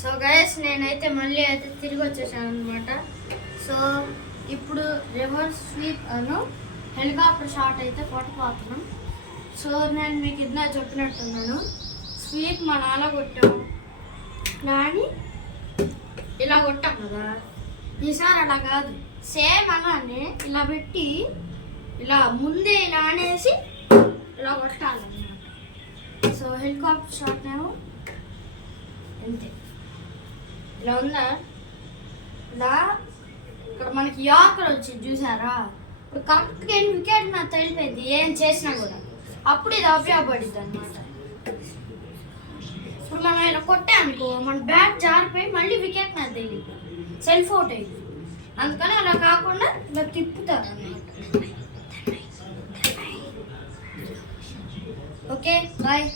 So guys నేనైతే మళ్ళీ అయితే తిరిగి వచ్చేసాను అనమాట. సో ఇప్పుడు రివర్స్ స్వీప్ అను హెలికాప్టర్ షాట్ అయితే కొట్టపోతున్నాం. సో నేను మీకు ఇందా చెప్పినట్టున్నాను, స్వీప్ మా నాన్న కొట్టాము కానీ ఇలా కొట్టాం కదా, ఈసారి అలా కాదు, సేమ్ అలానే ఇలా పెట్టి ఇలా ముందే ఇలా అనేసి ఇలా కొట్టాలన్నమాట. సో హెలికాప్టర్ షాట్ ఏమో అంతే, ఇలా ఉందా, ఇలా ఇక్కడ మనకి యాకర్ వచ్చింది చూసారా, ఇప్పుడు కరెక్ట్గా వికెట్ నాకు తెలిపోయింది ఏం చేసినా కూడా, అప్పుడు ఇది ఉపయోగపడుద్ది అనమాట. ఇప్పుడు మనం ఇలా కొట్టామనుకో మన బ్యాట్ జారిపోయి మళ్ళీ వికెట్ నాకు తెలియదు, సెల్ఫ్ అవుట్ అయింది. అందుకని అలా కాకుండా ఇలా తిప్పుతారు అన్నమాట. Okay bye.